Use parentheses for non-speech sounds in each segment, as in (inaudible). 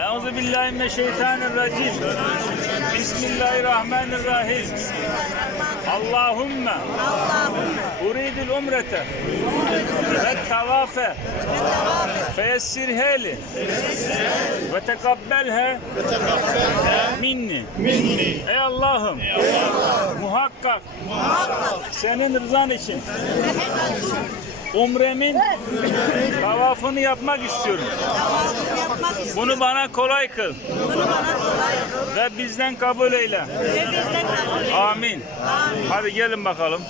Euzu billahi mineşşeytanirracim. Bismillahirrahmanirrahim. Allahümme. Uridul umrete. Ve tavafe feyessirheli ve tekabbelhe. Minni. Ey Allah'ım. Muhakkak. Senin rızan için. Umremin tavafını yapmak istiyorum. yapmak istiyorum. Bunu bana kolay kıl. Bunu bana kolay kıl. Ve bizden kabul eyle. ve bizden kabul et. Amin. Hadi gelin bakalım.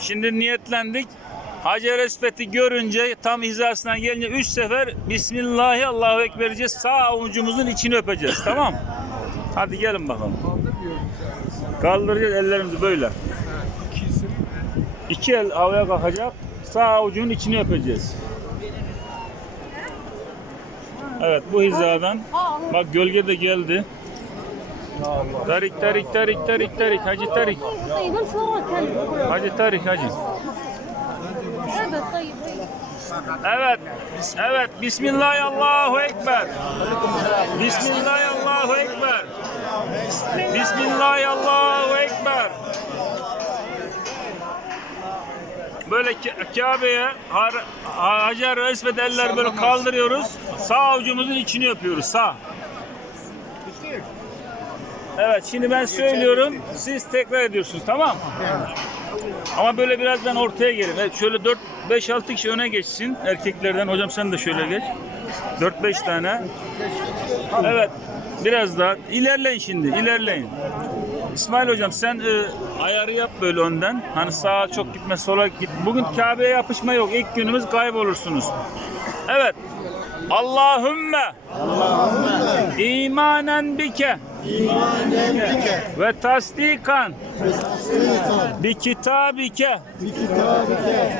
Şimdi niyetlendik. Hacer Esvet'i görünce tam hizasına gelince üç sefer Bismillahi Allahu Ekber diyeceğiz. Sağ avucumuzun içini öpeceğiz. Tamam Hadi gelin bakalım. Kaldıracağız ellerimizi böyle. İki el havaya kalkacak. Sağ avucunun içini öpeceğiz. Evet bu hizadan. Bak gölge de geldi. Tarik tarik tarik tarik tarik Hacı tarik. Hacı tarik hacı. Evet. Evet. Bismillah Allahu Ekber. Bismillah Allahu Ekber. Bismillah Allah. Böyle Ka- Kabe'ye Hacer Esved eller böyle kaldırıyoruz. Sağ avucumuzun içini yapıyoruz. Sağ. Evet şimdi ben söylüyorum. Siz tekrar ediyorsunuz tamam mı? Ama böyle biraz ben ortaya gelin. Evet, şöyle 4 5 6 kişi öne geçsin erkeklerden. Hocam sen de şöyle geç. 4 5 tane. Evet. Biraz daha ilerleyin şimdi. ilerleyin. İsmail hocam sen e, ayarı yap böyle önden. Hani sağa çok gitme, sola git. Bugün Kabe'ye yapışma yok. İlk günümüz kaybolursunuz. Evet. Allahümme imanen bike ve tasdikan. Bi kitabike.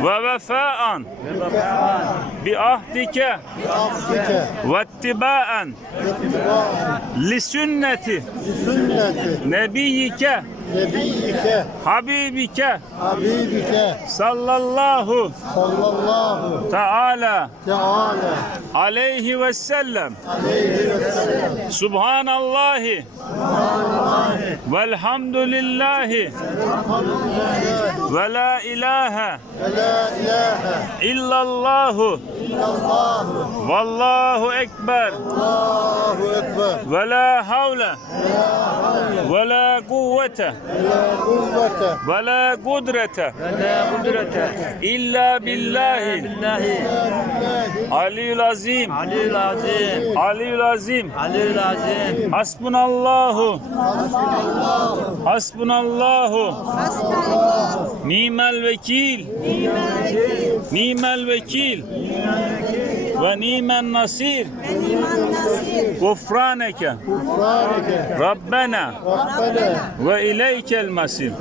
Ve vefaan. Bi ahdike. Ve ittibaen li sünneti. Sünneti. Nebiyyike nebiyyike habibike. Habibike. Sallallahu sallallahu teala teala aleyhi ve sellem. Aleyhi ve sellem. Subhanallahi velhamdülillahi ve la ilahe ve la ilahe illallahu illallahu vallahu ekber Allahu ekber ve la havle ve la kuvvete la ve la kudrete. İlla billahi. Billahi. Aliyul azim. Ali lazim. aliyul azim. Ali lazim. hasbunallahu. Hasbunallahu. Hasbunallah. nimel vekil. Nimel vekil. Ve nimen nasir Ve niman nasir. gufraneke. Rabbena. Ve ileykel masir.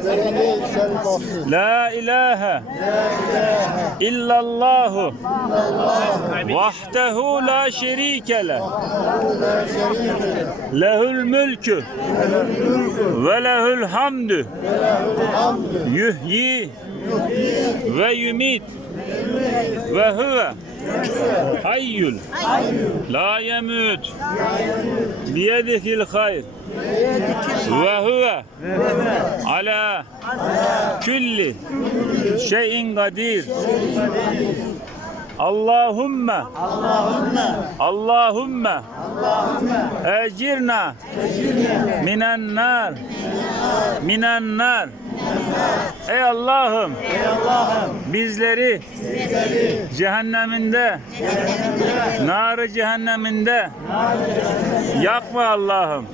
La ilahe illallahu vahdehu la şerike le. La şerike lehül mülkü ve lehül hamdü yuhyi ve yumit ve huve hayyul. La yemut. Biyedihil hayr. Ve huve. Ala külli şeyin kadir. Allahümme. Allahümme. Ecirna. Minen nar. Minen nar Ey Allah'ım. Bizleri cehenneminde narı cehenneminde yakma Allah'ım.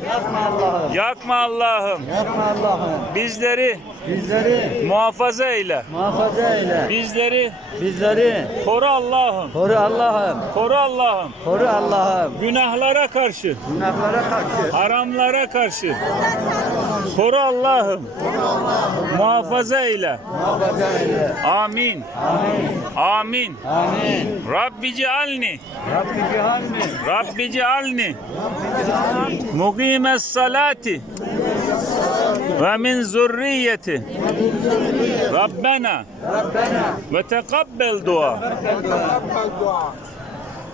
yakma Allah'ım. Allah'ım. bizleri Bizleri muhafaza eyle. muhafaza eyle. bizleri Bizleri koru Allah'ım. koru Allah'ım. koru Allah'ım. Koru Allah'ım. günahlara karşı. Günahlara karşı. haramlara karşı koru Allah'ım. Muhafaza eyle. Muhafaza eyle. amin. Amin. Amin. Rabbi cealni Rabbi cihanni. Rabbi cealni mukimes salati ve min zurriyeti Rabbena. Ve tekabbel dua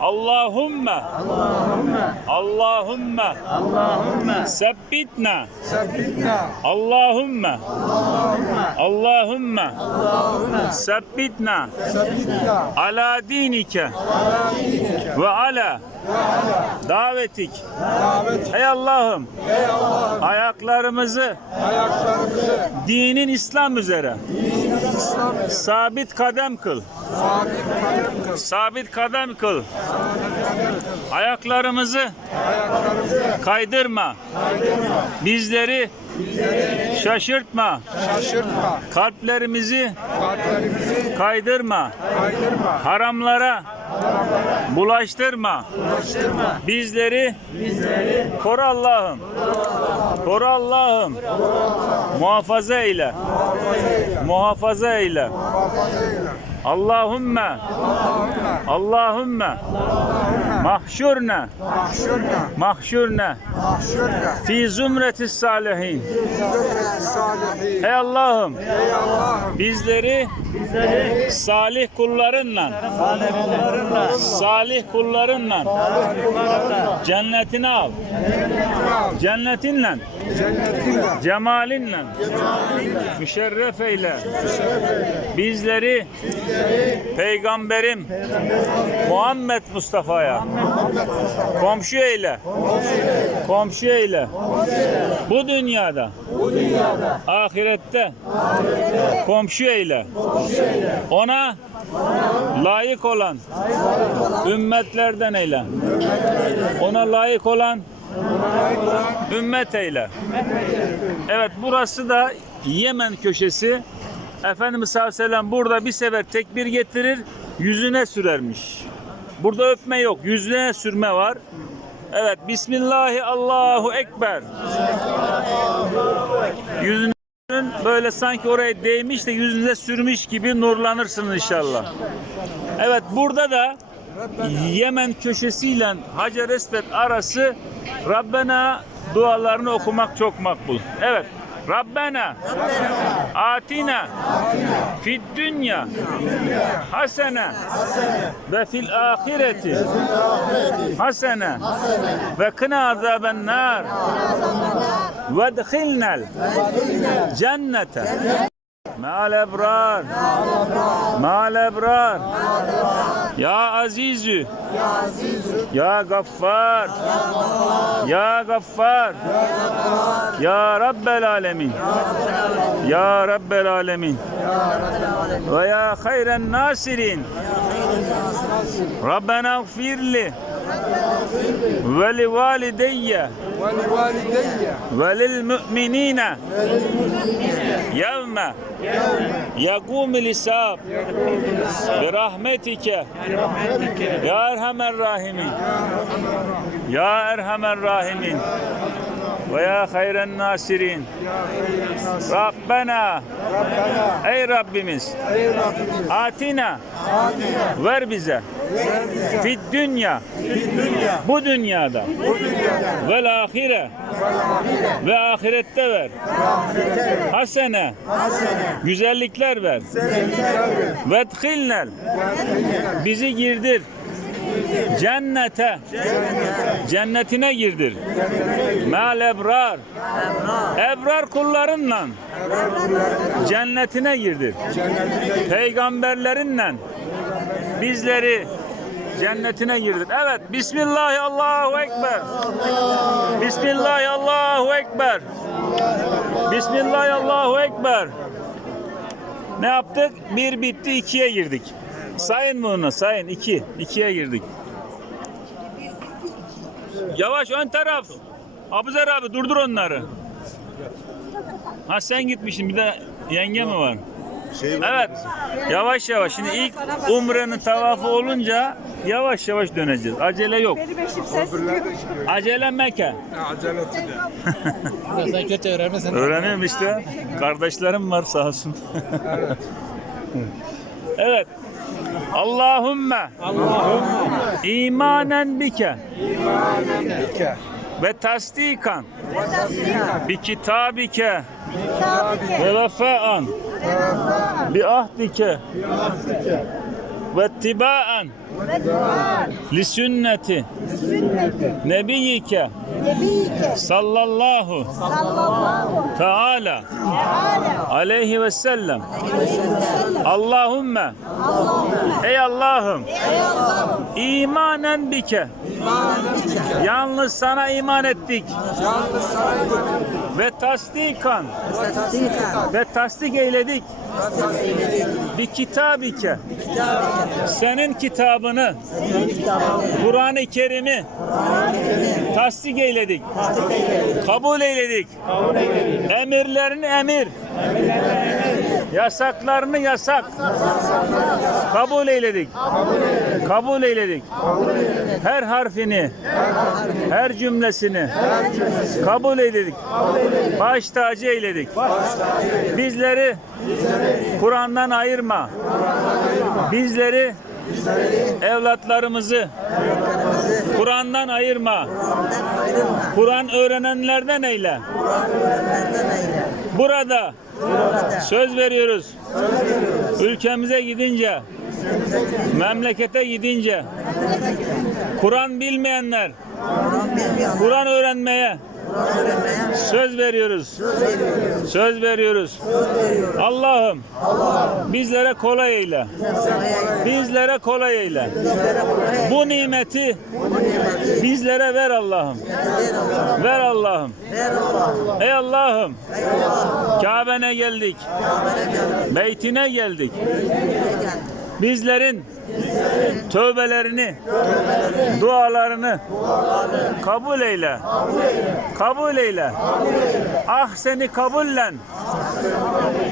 Allahümme Allahümme Allahümme sebbitna sabbitna. Allahümme Allahümme sebbitna ala dinike ve ala davetik davet Ey Allah'ım ey Allah'ım ayaklarımızı ayaklarımızı dinin İslam üzere İslam üzere sabit kadem kıl. sabit kadem kıl. Sabit kadem kıl. Ayaklarımızı Ayaklarımızı kaydırma. Bizleri şaşırtma. şaşırtma. Kalplerimizi Kalplerimizi kaydırma. kaydırma. Haramlara bulaştırma. Bulaştırma. Bizleri koru Allah'ım. Koru Allah'ım. Muhafaza eyle. Muhafaza eyle. Allahümme Allahümme. Allahümme. Mahşurna mahşurna mahşurna mahşurna fi zümretis salihin. Ey Allah'ım. Ey Allah'ım. Bizleri salih kullarınla salih kullarınla cennetine al. cennetinle cemalinle müşerref eyle. Bizleri peygamberim Muhammed Mustafa'ya komşu eyle. Komşu eyle. Bu dünyada ahirette komşu eyle. Ona layık olan ümmetlerden eyle. Ona layık olan ümmet eyle. Evet burası da Yemen köşesi. Efendimiz sallallahu aleyhi ve sellem burada bir sefer tekbir getirir, yüzüne sürermiş. Burada öpme yok, yüzüne sürme var. Evet, Bismillahi Allahu Ekber. Yüzünün böyle sanki oraya değmiş de yüzünüze sürmüş gibi nurlanırsınız inşallah. Evet, burada da Yemen köşesiyle Hacer Esved arası Rabbena dualarını okumak çok makbul. Evet. Rabbena atina fid dünya hasene ve fil ahireti hasene ve kına azaben nar ve dkhilnel cennete ma'al ma'al ebrar ya azizü ya gaffar. Ya gaffar. Ya rabbel alemin. Ya rabbel alemin. Ve ya hayren nasirin. Rabbena gfirli yegumil hisab bi rahmetike. Ya erhamer rahimin ya erhamer rahimin ve ya hayren nasirin Rabbena. Ey Rabbimiz. Ey Rabbimiz. Atina. Ver bize fid dünya. Bu dünyada. Ve ahire. Ve ahirette ver. Hasene güzellikler ver. Ve dkhilnel bizi girdir. Cennete. Cennetine girdir. Mal ebrar. Ebrar kullarınla. Cennetine girdir. Peygamberlerinle. Bizleri cennetine girdir. Evet. Bismillahi Allahu Ekber. Bismillahi Allahu Ekber. Bismillahi Allahu Ekber. Ne yaptık? Bir bitti, ikiye girdik. Sayın bunu, sayın. iki. İkiye girdik. Yavaş ön taraf. Abuzer abi durdur onları. Ha sen gitmişsin bir de yenge mi var? Evet. Yavaş yavaş. Şimdi ilk umrenin tavafı olunca yavaş yavaş döneceğiz. Acele yok. Acele Mekke. acele. Sen (laughs) kötü öğrenmesin. Öğreniyorum işte. Kardeşlerim var sağ olsun. evet. (laughs) Allahümme imanen bike ve tasdikan bi kitabike Kitabike. Ve vefa'an bi ahdike ve duan. li sünneti. Nebiyike. Sallallahu. Teala. Aleyhi ve sellem. Allahümme. Ey Allah'ım. imanen bike. Yalnız sana iman ettik. Yalnız sana iman ettik. Ve tasdikan. Tasdika. ve tasdik eyledik. Bir kitabike. Senin kitabını Kur'an-ı Kerim'i tasdik eyledik. kabul eyledik. Emirlerini emir yasaklarını yasak. Kabul eyledik. Kabul eyledik. Her harfini her cümlesini kabul eyledik. Baş tacı eyledik. Bizleri Kur'an'dan ayırma. Bizleri evlatlarımızı Kur'an'dan ayırma. Kur'an öğrenenlerden eyle. Burada söz veriyoruz. Ülkemize gidince memlekete gidince Kur'an bilmeyenler Kur'an öğrenmeye söz veriyoruz. Söz veriyoruz. Allah'ım bizlere kolay eyle. Bizlere kolay eyle. Bu nimeti bizlere ver Allah'ım. Ver Allah'ım. Ey Allah'ım. Kabe'ne geldik. Beytine geldik. Bizlerin tövbelerini, dualarını kabul eyle. Kabul eyle. Ah seni kabullen.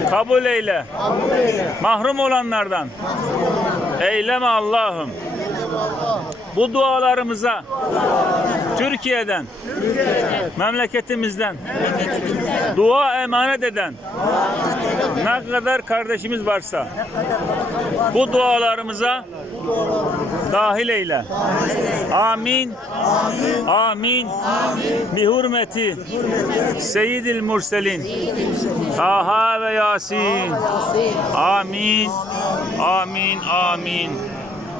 Kabul eyle. Mahrum olanlardan. Eyleme Allah'ım. Bu dualarımıza Türkiye'den, memleketimizden dua emanet eden ne kadar kardeşimiz varsa bu dualarımıza dahil eyle. Amin. Amin. Bi hürmeti Seyyidil Murselin. Taha ve Yasin. Amin. Amin. Amin.